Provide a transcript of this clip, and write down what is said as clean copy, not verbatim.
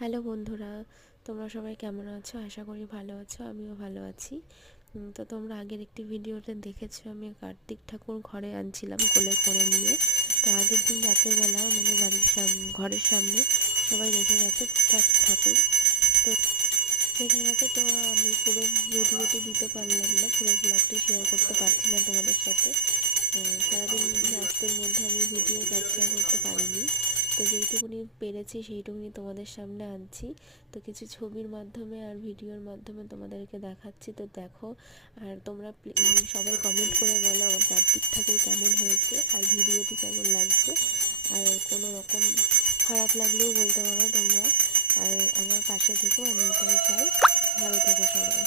Hello বন্ধুরা, তোমরা সবাই কেমন আছো? আশা করি ভালো আছো, আমিও ভালো আছি। তো তোমরা আগের একটি ভিডিওতে দেখেছো আমি কার্তিক ঠাকুর ঘরে আনছিলাম কোলে করে নিয়ে। তো আগের দিন রাতের বেলা মানে ঘরের সামনে সবাই রেখে গেছে ঠাকুর। তো রেখে গেছে, তো আমি পুরো ভিডিওটি দিতে পারলাম না, পুরো ব্লগটি শেয়ার করতে পারছি না তোমাদের সাথে। সারাদিন ব্যস্তের মধ্যে আমি ভিডিও ক্যাপচার করতে পারিনি। তো যেইটুকুনি পেরেছি সেইটুকুনি তোমাদের সামনে আনছি। তো কিছু ছবির মাধ্যমে আর ভিডিওর মাধ্যমে তোমাদেরকে দেখাচ্ছি, তো দেখো। আর তোমরা সবাই কমেন্ট করে বলো আমার কার্তিক ঠাকুর কেমন হয়েছে আর ভিডিওটি কেমন লাগছে। আর কোনো রকম খারাপ লাগলেও বলতে পারো তোমরা। আর আমার পাশে থেকো, আমি এটাই চাই। ভালো থেকো সবাই।